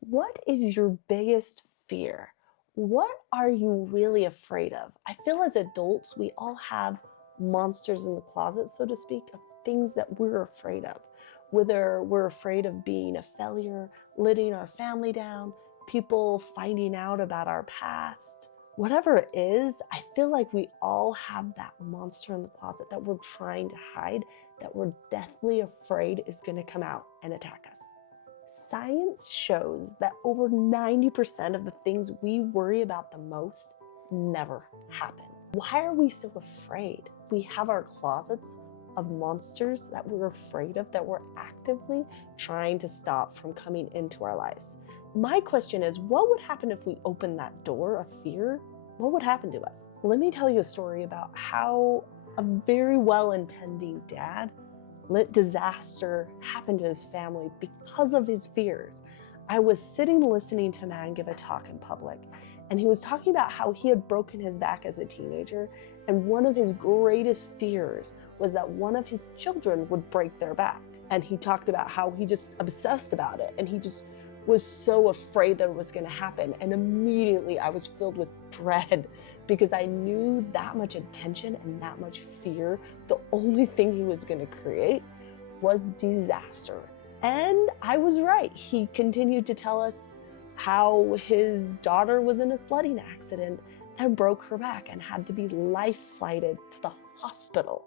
What is your biggest fear? What are you really afraid of? I feel as adults, we all have monsters in the closet, so to speak, of things that we're afraid of. Whether we're afraid of being a failure, letting our family down, people finding out about our past, whatever it is, I feel like we all have that monster in the closet that we're trying to hide, that we're deathly afraid is going to come out and attack us. Science shows that over 90% of the things we worry about the most never happen. Why are we so afraid? We have our closets of monsters that we're afraid of, that we're actively trying to stop from coming into our lives. My question is, what would happen if we opened that door of fear? What would happen to us? Let me tell you a story about how a very well-intending dad let disaster happen to his family because of his fears. I was sitting listening to a man give a talk in public, and he was talking about how he had broken his back as a teenager, and one of his greatest fears was that one of his children would break their back. And he talked about how he just obsessed about it, and he just was so afraid that it was going to happen. And immediately I was filled with dread because I knew that much attention and that much fear, the only thing he was going to create was disaster. And I was right. He continued to tell us how his daughter was in a sledding accident and broke her back and had to be life flighted to the hospital.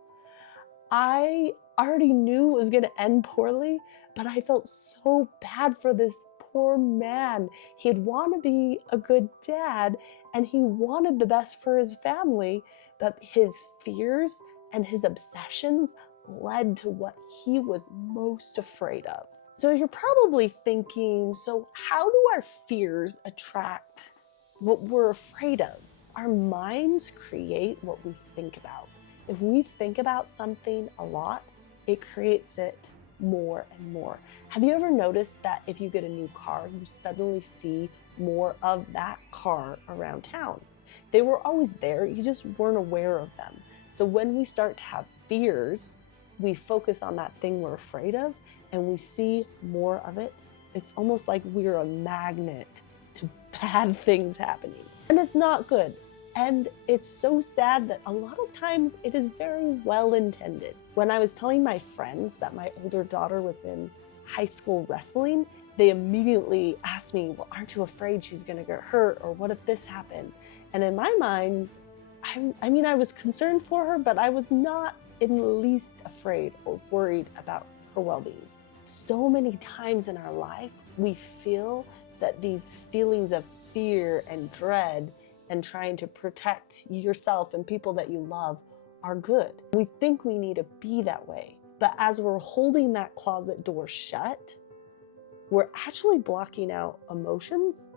I already knew it was going to end poorly, but I felt so bad for this poor man. He'd want to be a good dad and he wanted the best for his family, but his fears and his obsessions led to what he was most afraid of. So you're probably thinking, so how do our fears attract what we're afraid of? Our minds create what we think about. If we think about something a lot, it creates it more and more. Have you ever noticed that if you get a new car, you suddenly see more of that car around town? They were always there, you just weren't aware of them. So when we start to have fears, we focus on that thing we're afraid of and we see more of it. It's almost like we're a magnet to bad things happening. And it's not good. And it's so sad that a lot of times it is very well intended. When I was telling my friends that my older daughter was in high school wrestling, they immediately asked me, well, aren't you afraid she's gonna get hurt? Or what if this happened? And in my mind, I was concerned for her, but I was not in the least afraid or worried about her well-being. So many times in our life, we feel that these feelings of fear and dread and trying to protect yourself and people that you love are good. We think we need to be that way. But as we're holding that closet door shut, we're actually blocking out emotions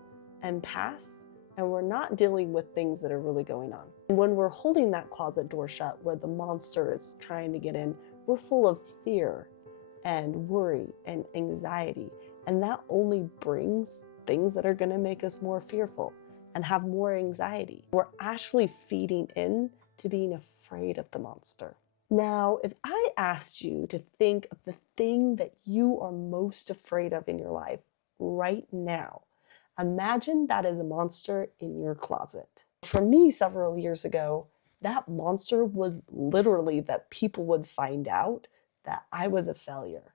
and past, and we're not dealing with things that are really going on. And when we're holding that closet door shut where the monster is trying to get in, we're full of fear and worry and anxiety. And that only brings things that are gonna make us more fearful and have more anxiety. We're actually feeding in to being afraid of the monster. Now, if I asked you to think of the thing that you are most afraid of in your life right now, imagine that is a monster in your closet. For me, several years ago, that monster was literally that people would find out that I was a failure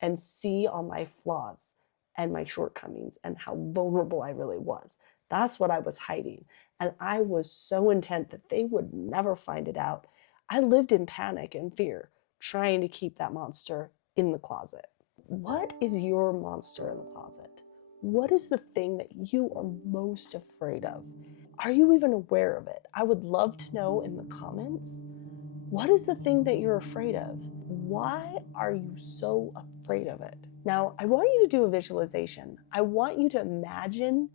and see all my flaws and my shortcomings and how vulnerable I really was. That's what I was hiding. And I was so intent that they would never find it out. I lived in panic and fear, trying to keep that monster in the closet. What is your monster in the closet? What is the thing that you are most afraid of? Are you even aware of it? I would love to know in the comments. What is the thing that you're afraid of? Why are you so afraid of it? Now, I want you to do a visualization. I want you to imagine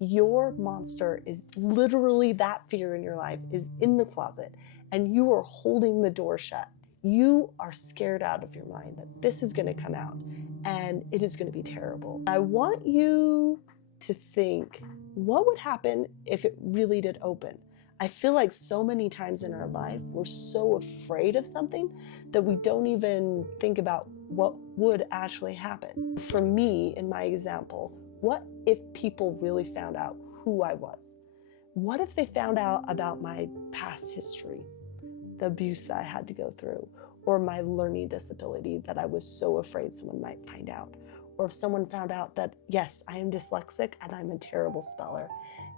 your monster is literally that fear in your life is in the closet and you are holding the door shut. You are scared out of your mind that this is going to come out and it is going to be terrible. I want you to think, what would happen if it really did open? I feel like so many times in our life, we're so afraid of something that we don't even think about what would actually happen. For me, in my example, What if people really found out who I was? What if they found out about my past history, the abuse that I had to go through, or my learning disability that I was so afraid someone might find out? Or if someone found out that, yes, I am dyslexic and I'm a terrible speller.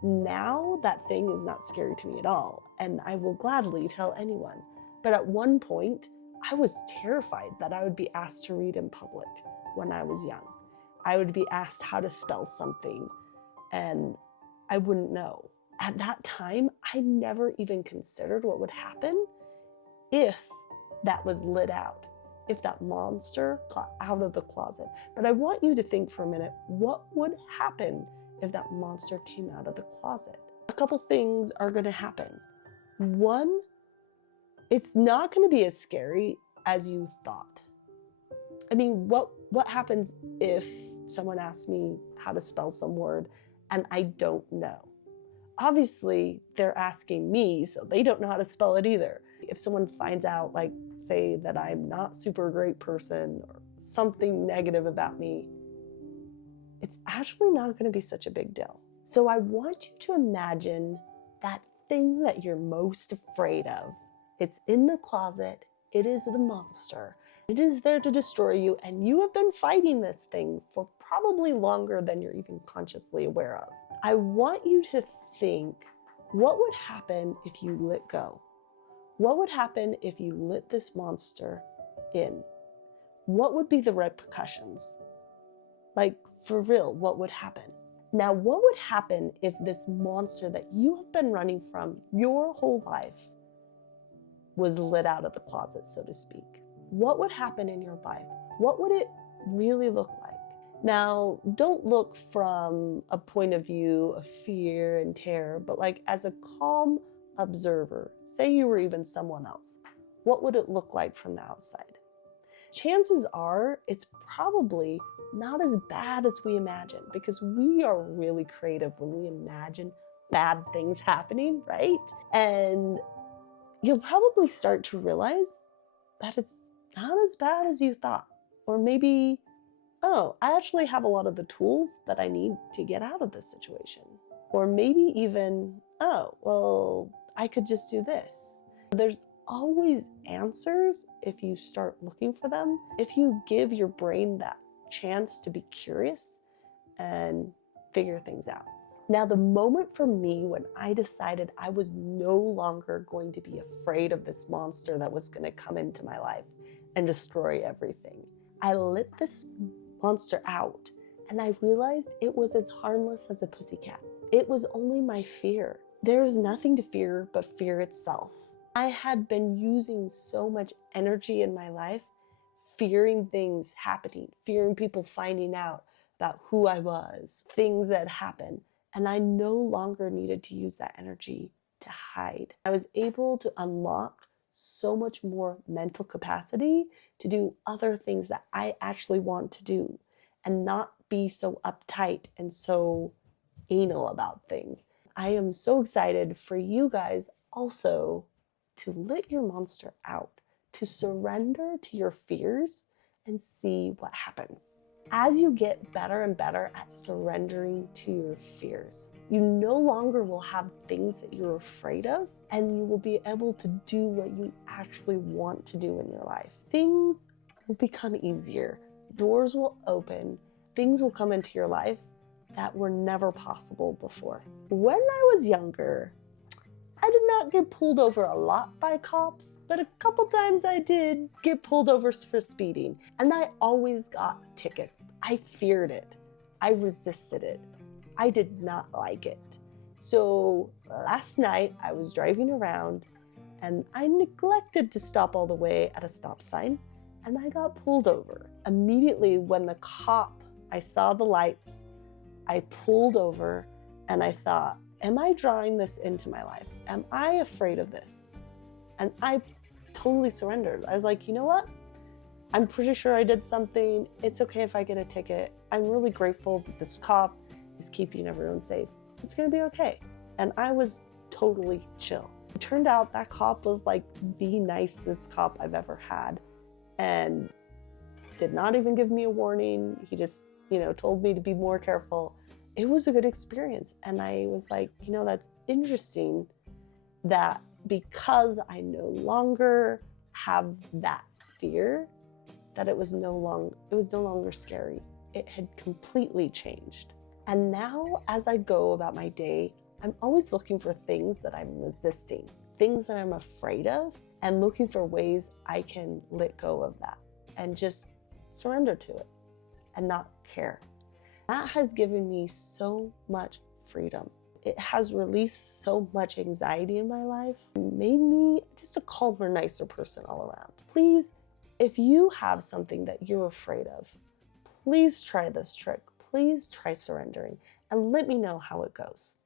Now that thing is not scary to me at all, and I will gladly tell anyone. But at one point, I was terrified that I would be asked to read in public when I was young. I would be asked how to spell something, and I wouldn't know. At that time, I never even considered what would happen if that was lit out, if that monster got out of the closet. But I want you to think for a minute, what would happen if that monster came out of the closet? A couple things are going to happen. One, it's not going to be as scary as you thought. I mean, what happens if someone asks me how to spell some word and I don't know? Obviously, they're asking me, so they don't know how to spell it either. If someone finds out, like, say that I'm not super great person or something negative about me, it's actually not going to be such a big deal. So I want you to imagine that thing that you're most afraid of. It's in the closet. It is the monster. It is there to destroy you, and you have been fighting this thing for probably longer than you're even consciously aware of. I want you to think, what would happen if you let go? What would happen if you let this monster in? What would be the repercussions? Like, for real, what would happen? Now, what would happen if this monster that you have been running from your whole life was let out of the closet, so to speak? What would happen in your life? What would it really look like? Now, don't look from a point of view of fear and terror, but like as a calm observer, say you were even someone else, what would it look like from the outside? Chances are it's probably not as bad as we imagine, because we are really creative when we imagine bad things happening, right? And you'll probably start to realize that it's not as bad as you thought. Or maybe, oh, I actually have a lot of the tools that I need to get out of this situation. Or maybe even, oh, well, I could just do this. There's always answers if you start looking for them, if you give your brain that chance to be curious and figure things out. Now, the moment for me when I decided I was no longer going to be afraid of this monster that was going to come into my life and destroy everything, I let this monster out and I realized it was as harmless as a pussycat. It was only my fear. There's nothing to fear but fear itself. I had been using so much energy in my life fearing things happening, fearing people finding out about who I was, things that happened. And I no longer needed to use that energy to hide. I was able to unlock so much more mental capacity to do other things that I actually want to do and not be so uptight and so anal about things. I am so excited for you guys also to let your monster out, to surrender to your fears and see what happens. As you get better and better at surrendering to your fears, you no longer will have things that you're afraid of, and you will be able to do what you actually want to do in your life. Things will become easier. Doors will open. Things will come into your life that were never possible before. When I was younger, I did not get pulled over a lot by cops, but a couple times I did get pulled over for speeding, and I always got tickets. I feared it. I resisted it. I did not like it. So last night I was driving around and I neglected to stop all the way at a stop sign, and I got pulled over. Immediately when I saw the lights, I pulled over and I thought, am I drawing this into my life? Am I afraid of this? And I totally surrendered. I was like, you know what? I'm pretty sure I did something. It's okay if I get a ticket. I'm really grateful that this cop is keeping everyone safe. It's gonna be okay. And I was totally chill. It turned out that cop was like the nicest cop I've ever had and did not even give me a warning. He just told me to be more careful. It was a good experience. And I was like, that's interesting that because I no longer have that fear, that it was no longer scary. It had completely changed. And now as I go about my day, I'm always looking for things that I'm resisting, things that I'm afraid of, and looking for ways I can let go of that and just surrender to it and not care. That has given me so much freedom. It has released so much anxiety in my life and made me just a calmer, nicer person all around. Please, if you have something that you're afraid of, please try this trick. Please try surrendering and let me know how it goes.